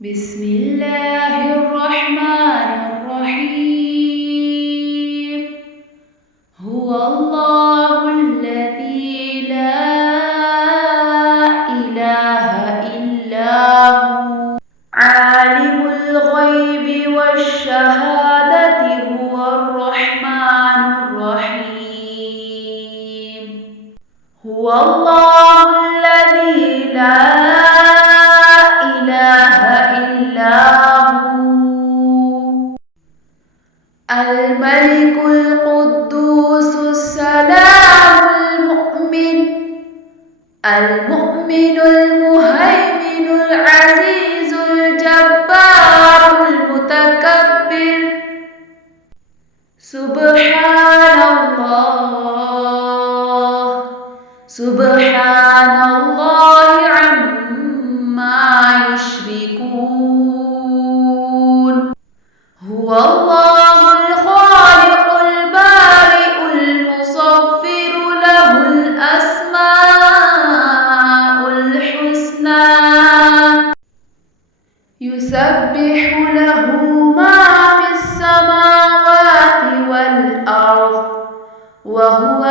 بسم الله الرحمن الرحيم. هو الله الذي لا إله إلا هو عالم الغيب والشهادة هو الرحمن الرحيم. هو الله الذي لا إله إلا هو الملك القدوس السلام المؤمن المهيمن العزيز الجبار المتكبر. سبحان الله عما يشركون. هو الله الخالق البارئ المصور له الأسماء الحسنى يسبح له ما في السماوات والأرض وهو